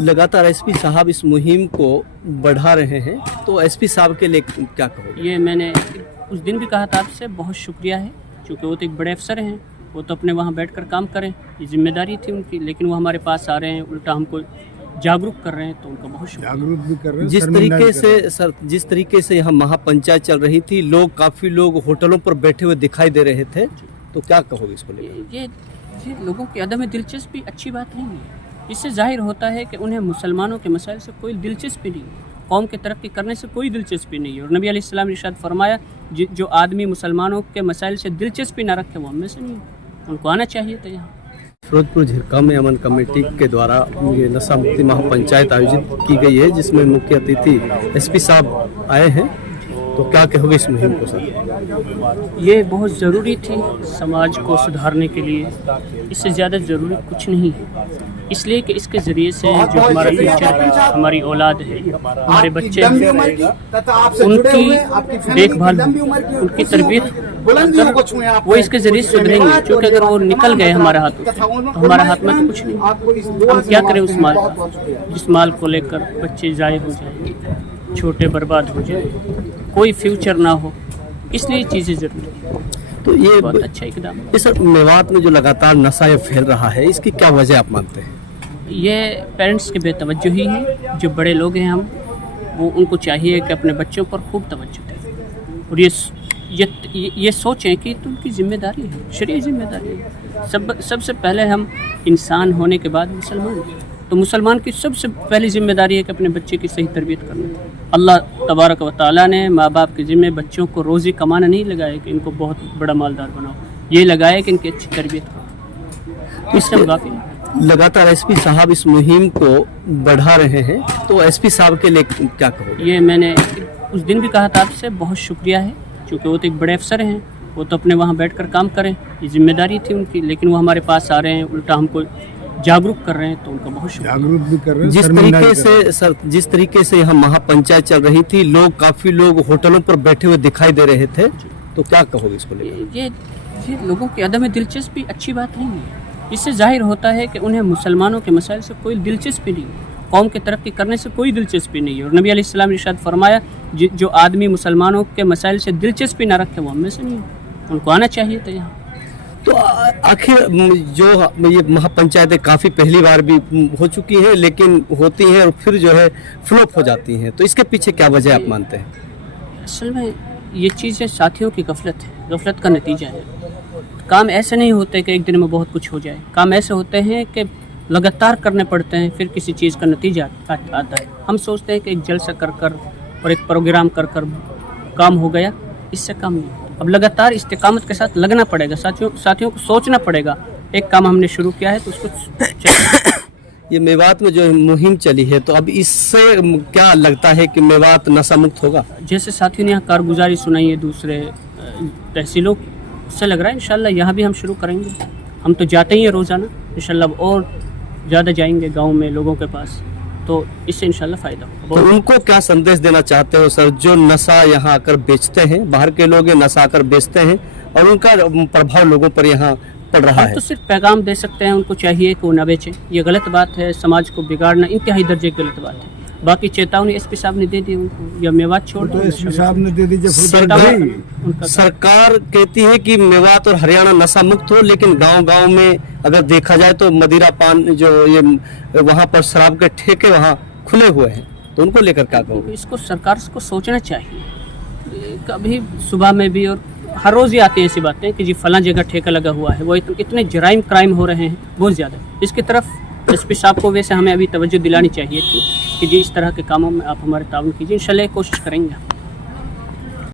लगातार एसपी साहब इस मुहिम को बढ़ा रहे हैं, तो एसपी साहब के लिए क्या कहोगे? ये मैंने उस दिन भी कहा था आपसे, बहुत शुक्रिया है, क्योंकि वो तो एक बड़े अफसर हैं, वो तो अपने वहाँ बैठकर काम करें, ये जिम्मेदारी थी उनकी, लेकिन वो हमारे पास आ रहे हैं, उल्टा हमको जागरूक कर रहे हैं, तो उनका बहुत शुक्रिया। जागरूक भी कर रहे हैं, जिस तरीके से यहाँ महापंचायत चल रही थी, काफ़ी लोग होटलों पर बैठे हुए दिखाई दे रहे थे, तो क्या कहोगे इसको लेकर? ये लोगों की अदम दिलचस्पी अच्छी बात नहीं है। इससे जाहिर होता है कि उन्हें मुसलमानों के मसाइल से कोई दिलचस्पी नहीं है, कौम की तरक्की करने से कोई दिलचस्पी नहीं है। और नबी अलैहिस्सलाम ने इरशाद फरमाया, जो आदमी मुसलमानों के मसाइल से दिलचस्पी ना रखे वो हम में से नहीं है, उनको आना चाहिए था यहाँ। फिरोजपुर झिरका में अमन कमेटी के द्वारा ये नशा मुक्ति महापंचायत आयोजित की गई है, जिसमें मुख्य अतिथि एसपी साहब आए हैं, तो क्या कहोगे इस मुहिम को सर? ये बहुत ज़रूरी थी समाज को सुधारने के लिए, इससे ज़्यादा ज़रूरी कुछ नहीं है, इसलिए कि इसके ज़रिए से जो हमारा फ्यूचर है, हमारी औलाद है, हमारे बच्चे हैं, उनकी देखभाल, उनकी तरबियत वो इसके ज़रिए सुधरेंगे। क्योंकि अगर वो निकल गए हमारे हाथों से, तो हमारे हाथ में तो कुछ नहीं, हम क्या करें उस माल, जिस माल को लेकर बच्चे ज़ाये हो जाए, छोटे बर्बाद हो जाए, कोई फ्यूचर ना हो, इसलिए चीज़ें ज़रूरी है। तो ये बहुत अच्छा इकदाम है। सर, मेवात में जो लगातार नशा ये फैल रहा है, इसकी क्या वजह आप मानते हैं? ये पेरेंट्स की बेतवज्जोही है, जो बड़े लोग हैं हम, वो उनको चाहिए कि अपने बच्चों पर खूब तवज्जो दें, और ये सोचें कि तो उनकी जिम्मेदारी है, शरई जिम्मेदारी है। सबसे पहले हम इंसान होने के बाद मुसलमान हैं, तो मुसलमान की सबसे पहली जिम्मेदारी है कि अपने बच्चे की सही तरबियत करना। अल्लाह तबारक व तआला ने माँ बाप के ज़िम्मे बच्चों को रोज़ी कमाना नहीं लगाया कि इनको बहुत बड़ा मालदार बनाओ, ये लगाया कि इनकी अच्छी तरबियत करो, इससे काफ़ी। लगातार एसपी साहब इस मुहिम को बढ़ा रहे हैं, तो एसपी साहब के लिए क्या कहोगे? ये मैंने उस दिन भी कहा था आपसे, बहुत शुक्रिया है, क्योंकि वो तो एक बड़े अफसर हैं, वो तो अपने वहाँ बैठकर काम करें, ये जिम्मेदारी थी उनकी, लेकिन वो हमारे पास आ रहे हैं, उल्टा हमको जागरूक कर रहे हैं, तो उनका बहुत शुक्रिया। जागरूक भी कर रहे हैं, जिस तरीके से यहाँ महापंचायत चल रही थी, काफ़ी लोग होटलों पर बैठे हुए दिखाई दे रहे थे, तो क्या कहोगे इसको लेकर? ये लोगों की अदम दिलचस्पी अच्छी बात नहीं है। इससे जाहिर होता है कि उन्हें मुसलमानों के मसाइल से कोई दिलचस्पी नहीं है, कौम की तरक्की करने से कोई दिलचस्पी नहीं है। और नबी अलैहिस्सलाम ने इरशाद फरमाया, जो आदमी मुसलमानों के मसाइल से दिलचस्पी ना रखे वो हम में से नहीं है, उनको आना चाहिए था यहाँ। तो आखिर जो ये महापंचायतें काफ़ी पहली बार भी हो चुकी हैं, लेकिन होती हैं और फिर जो है फ्लॉप हो जाती हैं, तो इसके पीछे क्या वजह आप मानते हैं? असल में ये चीज़ें साथियों की गफलत है, गफलत का नतीजा है। काम ऐसे नहीं होते कि एक दिन में बहुत कुछ हो जाए, काम ऐसे होते हैं कि लगातार करने पड़ते हैं, फिर किसी चीज़ का नतीजा आता है। हम सोचते हैं कि एक जलसा कर कर और एक प्रोग्राम कर कर काम हो गया, इससे काम नहीं। अब लगातार इस्तिकामत के साथ लगना पड़ेगा, साथियों को सोचना पड़ेगा। एक काम हमने शुरू किया है तो उसको ये मेवात में जो मुहिम चली है, तो अब इससे क्या लगता है कि मेवात नशा मुक्त होगा? जैसे साथियों ने यहाँ कारगुजारी सुनाई है दूसरे तहसीलों की, उससे लग रहा है इंशाल्लाह यहाँ भी हम शुरू करेंगे। हम तो जाते ही हैं रोज़ाना, इंशाल्लाह और ज़्यादा जाएंगे गाँव में लोगों के पास, तो इससे इंशाल्लाह फ़ायदा होगा। तो उनको क्या संदेश देना चाहते हो सर, जो नशा यहाँ आकर बेचते हैं, बाहर के लोग नशा आकर बेचते हैं और उनका प्रभाव लोगों पर यहाँ पड़ रहा है? तो सिर्फ पैगाम दे सकते हैं, उनको चाहिए कि वो न बेचें। ये गलत बात है, समाज को बिगाड़ना इंतहाई दर्जे की गलत बात है। बाकी चेतावनी एसपी साहब ने दे दी उनको, या मेवात छोड़ दो, एसपी साहब ने दे दी। सरकार कहती है कि मेवात और हरियाणा नशा मुक्त हो, लेकिन गांव-गांव में अगर देखा जाए तो मदिरा पान जो ये वहाँ पर शराब के ठेके वहाँ खुले हुए हैं, तो उनको लेकर क्या कहोगे? इसको सरकार को सोचना चाहिए। कभी सुबह में भी और हर रोज़ ही आती है ऐसी बातें कि जी फलां जगह ठेका लगा हुआ है, वो इतने जराइम क्राइम हो रहे हैं बहुत ज़्यादा। इसकी तरफ एसपी साहब को वैसे हमें अभी तवज्जो दिलानी चाहिए थी कि जी इस तरह के कामों में आप हमारे ताउन कीजिए, इंशाल्लाह कोशिश करेंगे।